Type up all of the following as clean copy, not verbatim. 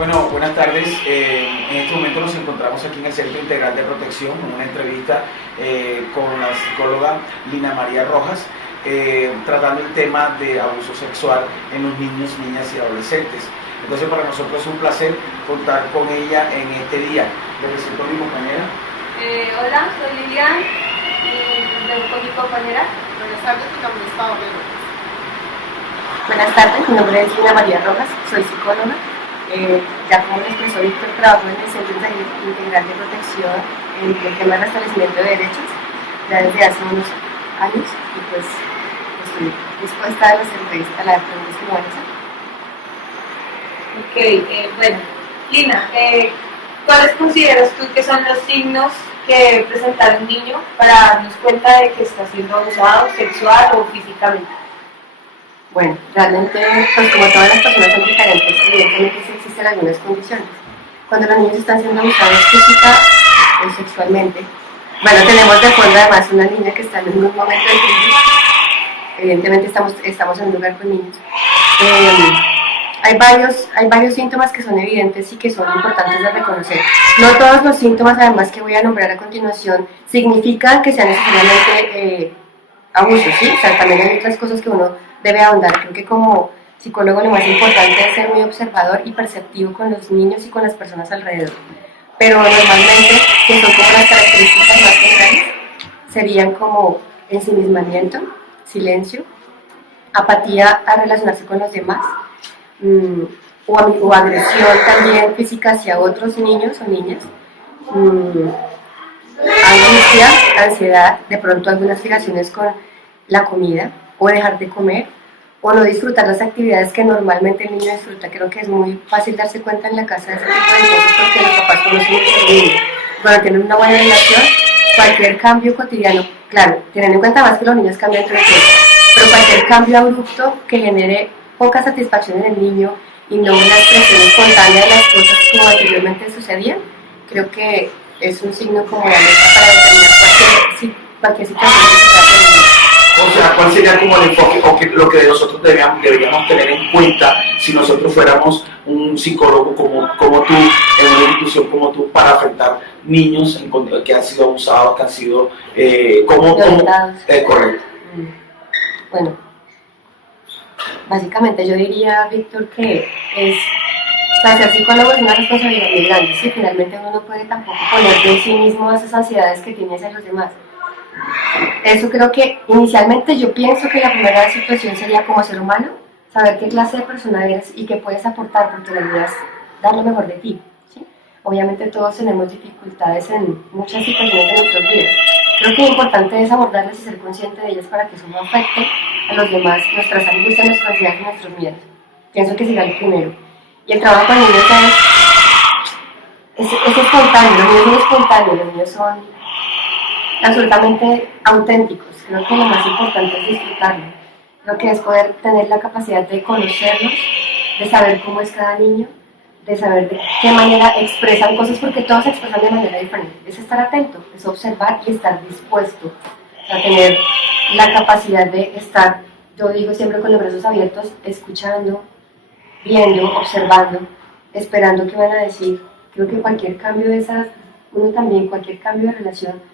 Bueno, buenas tardes. En este momento nos encontramos aquí en el Centro Integral de Protección en una entrevista con la psicóloga Lina María Rojas, tratando el tema de abuso sexual en los niños, niñas y adolescentes. Entonces para nosotros es un placer contar con ella en este día. Le presento a mi compañera. Hola, soy Lilian y con mi compañera. Buenas tardes, mi nombre es Paola. Buenas tardes, mi nombre es Lina María Rojas, soy psicóloga. Ya como lo expresó Víctor, trabajo en el Centro Integral de Protección en el tema de restablecimiento de derechos ya desde hace unos años y pues estoy dispuesta a las preguntas que me van a hacer. Ok, bueno, Lina, ¿cuáles consideras tú que son los signos que debe presentar un niño para darnos cuenta de que está siendo abusado sexual o físicamente? Bueno, realmente, pues como todas las personas son diferentes, evidentemente sí existen algunas condiciones. Cuando los niños están siendo abusados física o sexualmente, bueno, tenemos de fondo además una niña que está en un momento de crisis, evidentemente estamos en un lugar con niños. Hay varios síntomas que son evidentes y que son importantes de reconocer. No todos los síntomas, además, que voy a nombrar a continuación, significan que sean necesariamente abusos, ¿sí? O sea, también hay otras cosas que uno debe ahondar. Creo que como psicólogo lo más importante es ser muy observador y perceptivo con los niños y con las personas alrededor. Pero normalmente, que son como las características más generales, serían como ensimismamiento, silencio, apatía a relacionarse con los demás, o agresión también física hacia otros niños o niñas, angustia, ansiedad, de pronto algunas fijaciones con la comida, o dejar de comer, o no disfrutar las actividades que normalmente el niño disfruta. Creo que es muy fácil darse cuenta en la casa de ese tipo de cosas porque los papás conocen mucho al niño. Cuando tienen una buena relación, cualquier cambio cotidiano, claro, teniendo en cuenta más que los niños cambian todo el tiempo, pero cualquier cambio abrupto que genere poca satisfacción en el niño y no una expresión espontánea de las cosas como anteriormente sucedían, creo que es un signo como de alerta para determinar cualquier situación que se trate de niño. O sea, ¿cuál sería como el enfoque o lo que nosotros deberíamos tener en cuenta si nosotros fuéramos un psicólogo como tú, en una institución como tú, para afectar niños que han sido abusados, que han sido violentados? Correcto. Bueno, básicamente yo diría, Víctor, que ser psicólogo es una responsabilidad muy grande. Sí, finalmente uno no puede tampoco poner de sí mismo esas ansiedades que tiene hacia los demás. Eso creo que inicialmente yo pienso que la primera situación sería como ser humano, saber qué clase de persona eres y qué puedes aportar, porque la idea es dar lo mejor de ti, ¿sí? Obviamente todos tenemos dificultades en muchas situaciones de nuestras vidas. Creo que lo importante es abordarlas y ser consciente de ellas para que eso no afecte a los demás, nuestras angustias, nuestras ansiedades y nuestros miedos. Pienso que sería el primero. Y el trabajo con niños es espontáneo, los niños son espontáneos, los niños son absolutamente auténticos. Creo que lo más importante es disfrutarlo. Creo que es poder tener la capacidad de conocerlos, de saber cómo es cada niño, de saber de qué manera expresan cosas, porque todos se expresan de manera diferente. Es estar atento, es observar y estar dispuesto a tener la capacidad de estar, yo digo siempre con los brazos abiertos, escuchando, viendo, observando, esperando qué van a decir. Creo que cualquier cambio de esas, uno también, cualquier cambio de relación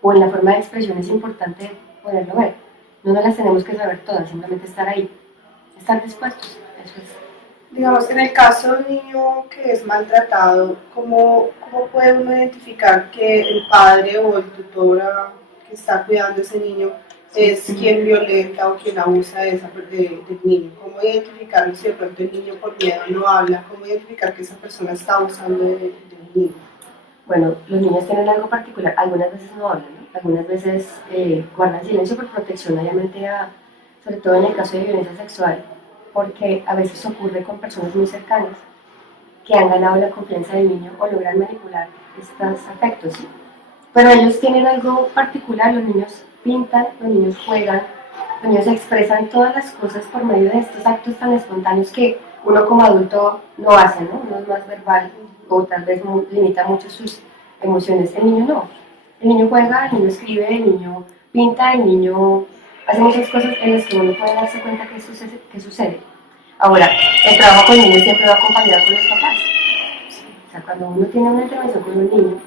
o en la forma de expresión es importante poderlo ver. No nos las tenemos que saber todas, simplemente estar ahí, estar dispuestos. Eso es. Digamos, en el caso de un niño que es maltratado, ¿cómo puede uno identificar que el padre o el tutor que está cuidando a ese niño es quien violenta o quien abusa del niño? ¿Cómo identificar si de pronto el niño por miedo no habla? ¿Cómo identificar que esa persona está abusando del niño? Bueno, los niños tienen algo particular, algunas veces no hablan, ¿no? Algunas veces guardan silencio por protección, obviamente, sobre todo en el caso de violencia sexual, porque a veces ocurre con personas muy cercanas que han ganado la confianza del niño o logran manipular estos afectos, ¿sí? Pero ellos tienen algo particular, los niños pintan, los niños juegan, los niños expresan todas las cosas por medio de estos actos tan espontáneos que uno como adulto no hace, ¿no? Uno es más verbal o tal vez limita mucho sus emociones. El niño no. El niño juega, el niño escribe, el niño pinta, el niño hace muchas cosas en las que uno puede darse cuenta que sucede. Ahora, el trabajo con niños siempre va acompañado con los papás. O sea, cuando uno tiene una intervención con un niño,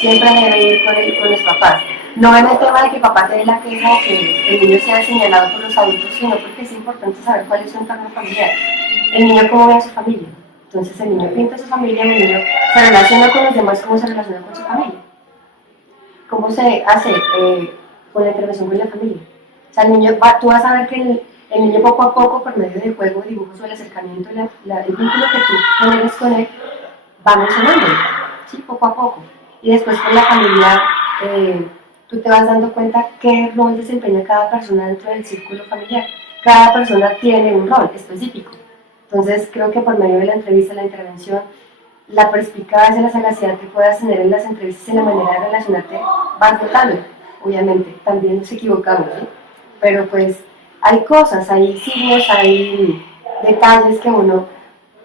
siempre debe ir con los papás. No en el tema de que papá te dé la queja o que el niño sea señalado por los adultos, sino porque es importante saber cuál es su entorno familiar. El niño cómo ve a su familia. Entonces el niño pinta a su familia, el niño se relaciona con los demás, cómo se relaciona con su familia. ¿Cómo se hace con la intervención con la familia? O sea, tú vas a ver que el niño poco a poco, por medio de juego, dibujos o el acercamiento, el vínculo que tú generes con él, va mencionando, ¿sí? Poco a poco. Y después con la familia, tú te vas dando cuenta qué rol desempeña cada persona dentro del círculo familiar. Cada persona tiene un rol específico. Entonces, creo que por medio de la entrevista, la intervención, la perspicacia, la sagacidad que puedas tener en las entrevistas y la manera de relacionarte, vas notando, obviamente. También nos equivocamos, ¿sí? Pero pues hay cosas, hay signos, hay detalles que uno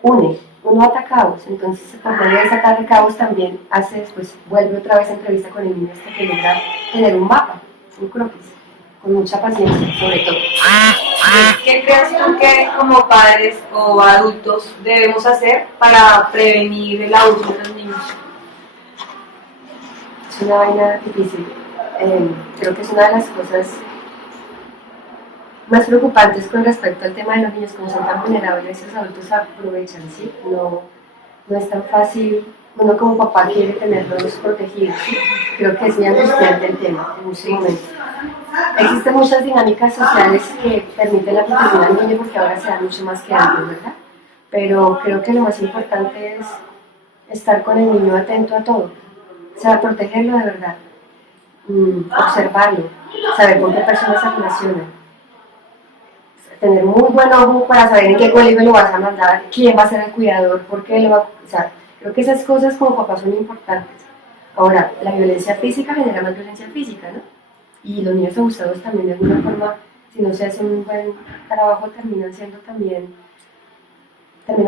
une, uno ata cabos. Entonces, por medio de esa ata de cabos también hace después, vuelve otra vez a entrevista con el niño hasta que logra tener un mapa, un croquis, con mucha paciencia, sobre todo. ¿Qué crees tú que como padres o adultos debemos hacer para prevenir el abuso de los niños? Es una vaina difícil. Creo que es una de las cosas más preocupantes con respecto al tema de los niños, como son tan vulnerables, los adultos aprovechan, ¿sí? No es tan fácil, uno como papá quiere tenerlos protegidos, ¿sí? Creo que es muy angustiante el tema en ese momento. Existen muchas dinámicas sociales que permiten la protección al niño porque ahora se da mucho más que antes, ¿verdad? Pero creo que lo más importante es estar con el niño atento a todo, o sea, protegerlo de verdad, observarlo, saber con qué personas se relaciona, tener muy buen ojo para saber en qué colegio lo vas a mandar, quién va a ser el cuidador, por qué lo va a... O sea, creo que esas cosas como papás son importantes. Ahora, la violencia física genera más violencia física, ¿no? Y los niños abusados también de alguna forma, si no se hace un buen trabajo, terminan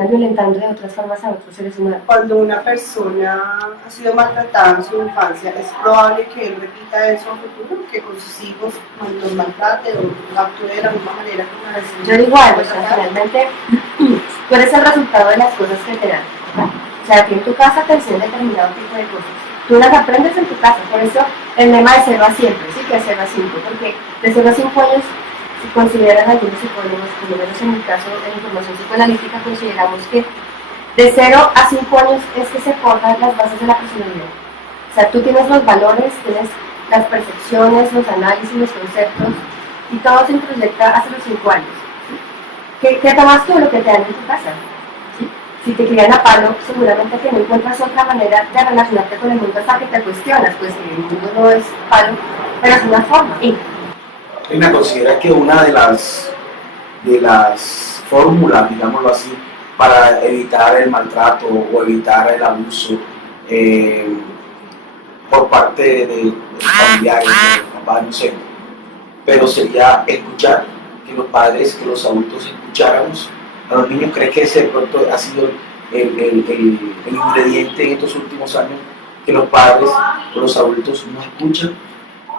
violentando de otras formas a otros seres humanos. Cuando una persona ha sido maltratada en su infancia, ¿es probable que él repita eso en futuro? ¿Que con sus hijos los maltrate o actúe de la misma manera como la vecina? Yo digo algo, o sea, finalmente tú eres el resultado de las cosas que te dan. O sea, que en tu casa te enseñan determinado tipo de cosas. Tú las aprendes en tu casa, por eso el lema de 0 a siempre, sí, que es 0 a 5, porque de 0 a 5 años, si consideran algunos psicólogos, por lo menos en mi caso, en información psicoanalítica, consideramos que de 0 a 5 años es que se forjan las bases de la personalidad. O sea, tú tienes los valores, tienes las percepciones, los análisis, los conceptos, y todo se proyecta hasta los 5 años. ¿Sí? ¿Qué tomas tú de lo que te dan en tu casa? ¿Sí? Si te crían a palo, seguramente que no encuentras otra manera de relacionarte con el mundo hasta que te cuestionas, pues que el mundo no es palo, pero es una forma. Reina, ¿considera que una de las fórmulas, digámoslo así, para evitar el maltrato o evitar el abuso por parte de familiares, de papás, no sé, pero sería escuchar, que los padres, que los adultos escucháramos a los niños? ¿Cree que ese de pronto ha sido el ingrediente en estos últimos años, que los padres o los adultos no escuchan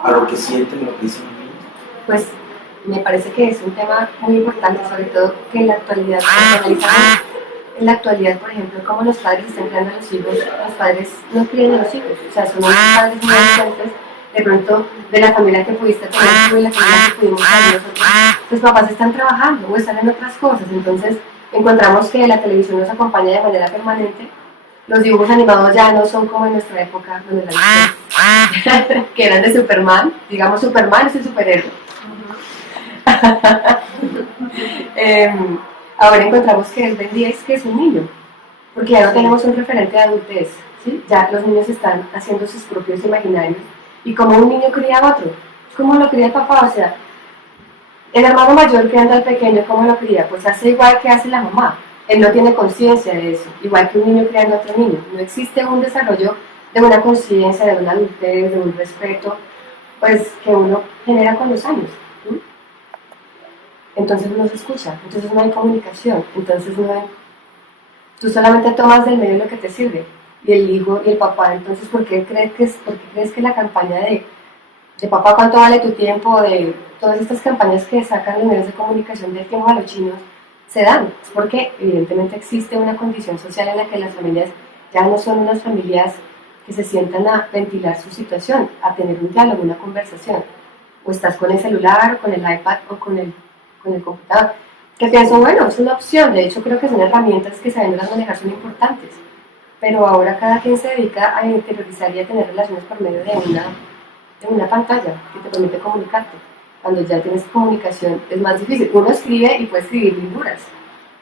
a lo que sienten y lo que dicen los niños? Pues me parece que es un tema muy importante, sobre todo que en la actualidad, por ejemplo, como los padres están criando a los hijos, los padres no crían a los hijos, o sea, son unos padres muy ausentes, de pronto de la familia que pudiste tener tú y la familia que pudimos tener nosotros, los papás están trabajando o están en otras cosas, entonces encontramos que la televisión nos acompaña de manera permanente. Los dibujos animados ya no son como en nuestra época, donde que eran de Superman, digamos Superman es el superhéroe. Ahora encontramos que el Ben 10 que es un niño, porque ya no tenemos un referente de adultez, ¿sí? Ya los niños están haciendo sus propios imaginarios, y como un niño cría a otro, ¿cómo lo cría el papá? O sea, el hermano mayor criando al pequeño, ¿cómo lo cría? Pues hace igual que hace la mamá, él no tiene conciencia de eso, igual que un niño criando a otro niño, no existe un desarrollo de una conciencia, de una adultez, de un respeto, pues que uno genera con los años. Entonces no se escucha, entonces no hay comunicación, entonces no hay... Tú solamente tomas del medio lo que te sirve, y el hijo y el papá, entonces ¿por qué crees que la campaña de papá cuánto vale tu tiempo, de todas estas campañas que sacan los medios de comunicación del tiempo a los chinos, se dan? Es porque evidentemente existe una condición social en la que las familias Ya no son unas familias que se sientan a ventilar su situación, a tener un diálogo, una conversación. O estás con el celular, o con el iPad, o con el computador. Que pienso, bueno, es una opción. De hecho, creo que son herramientas que sabiéndolas manejar son importantes. Pero ahora cada quien se dedica a interiorizar y a tener relaciones por medio de una pantalla que te permite comunicarte. Cuando ya tienes comunicación es más difícil. Uno escribe y puede escribir libruras.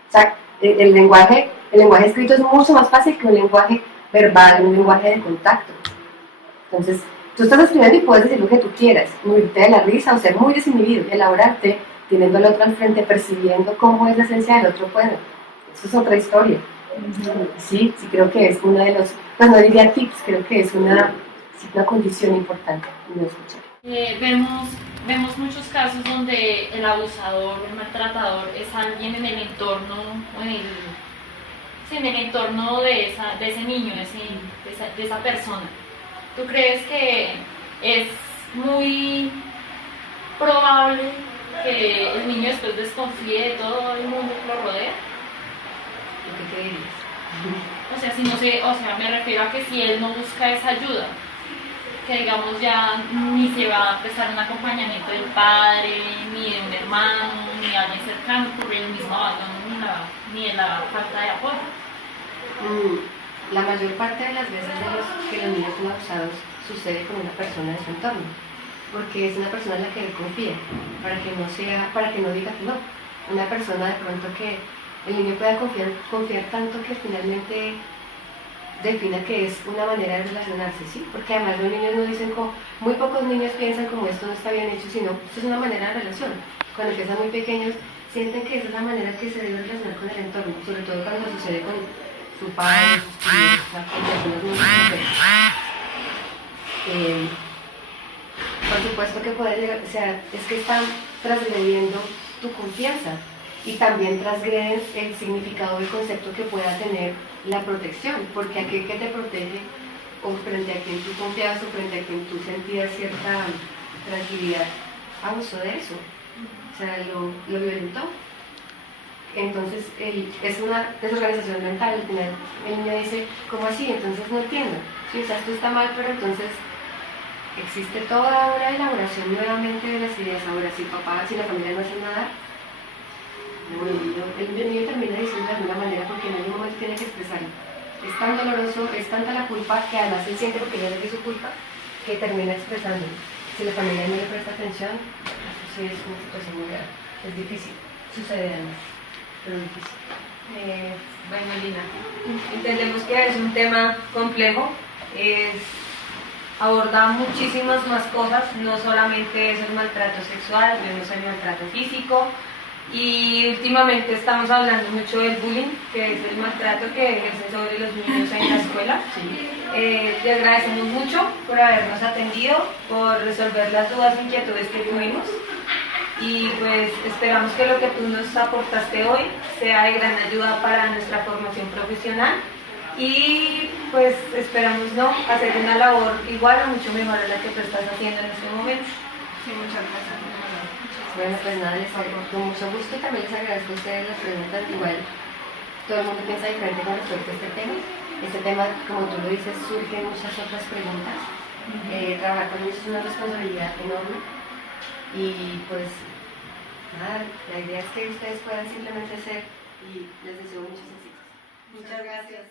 O sea, el lenguaje escrito es mucho más fácil que un lenguaje verbal, un lenguaje de contacto. Entonces, tú estás escribiendo y puedes decir lo que tú quieras, morirte de la risa o ser muy desinhibido y elaborarte, teniendo al otro al frente, percibiendo cómo es la esencia del otro pueblo. Eso es otra historia. Sí, creo que es uno de los, pues no diría tips, creo que es una condición importante en escuchar. Vemos muchos casos donde el abusador, el maltratador es alguien en el entorno, en el entorno de ese niño, de esa persona. ¿Tú crees que es muy probable que el niño después desconfíe de todo el mundo que lo rodea? ¿Qué creerías? O sea, si no sé, o sea, me refiero a que si él no busca esa ayuda, que digamos ya ni se va a prestar un acompañamiento del padre, ni de un hermano, ni de alguien cercano por el mismo abandono, ni de la falta de apoyo. La mayor parte de las veces que los niños son abusados sucede con una persona de su entorno, porque es una persona en la que él confía, para que no diga que no. Una persona de pronto que el niño pueda confiar tanto que finalmente defina que es una manera de relacionarse, ¿sí? Porque además los niños no dicen como, muy pocos niños piensan como esto no está bien hecho, sino esto es una manera de relación. Cuando empiezan muy pequeños, sienten que esa es la manera que se debe relacionar con el entorno, sobre todo cuando sucede con su padre, sus tíos, con personas muy diferentes. Por supuesto que puede llegar, o sea, es que están transgrediendo tu confianza y también transgreden el significado del concepto que pueda tener la protección, porque aquel que te protege o frente a quien tú confiabas o frente a quien tú sentías cierta tranquilidad, abusó de eso, o sea, lo violentó. Entonces es una desorganización mental. Al final el niño dice, ¿cómo así? Entonces no entiendo. Sí, o sea, esto está mal, pero entonces existe toda una elaboración nuevamente de las ideas. Ahora, si la familia no hace nada, el niño termina diciendo de alguna manera porque en algún momento tiene que expresarlo. Es tan doloroso, es tanta la culpa que además él siente porque ya no es su culpa, que termina expresando. Si la familia no le presta atención, eso sí es una situación muy grave. Es difícil, sucede además, pero es difícil. Bueno, Lina, entendemos que es un tema complejo, aborda muchísimas más cosas, no solamente es el maltrato sexual, vemos el maltrato físico y últimamente estamos hablando mucho del bullying, que es el maltrato que ejercen sobre los niños en la escuela. Le agradecemos mucho por habernos atendido, por resolver las dudas e inquietudes que tuvimos. Y pues esperamos que lo que tú nos aportaste hoy sea de gran ayuda para nuestra formación profesional y pues esperamos hacer una labor igual o mucho mejor a la que tú estás haciendo en este momento. Sí, muchas gracias. Bueno, pues nada, les hago con mucho gusto y también les agradezco a ustedes las preguntas. Igual todo el mundo piensa diferente con respecto a este tema. Este tema, como tú lo dices, surgen muchas otras preguntas. Trabajar con ellos es una responsabilidad enorme. Y pues nada, la idea es que ustedes puedan simplemente ser y les deseo muchos éxitos. Muchas gracias.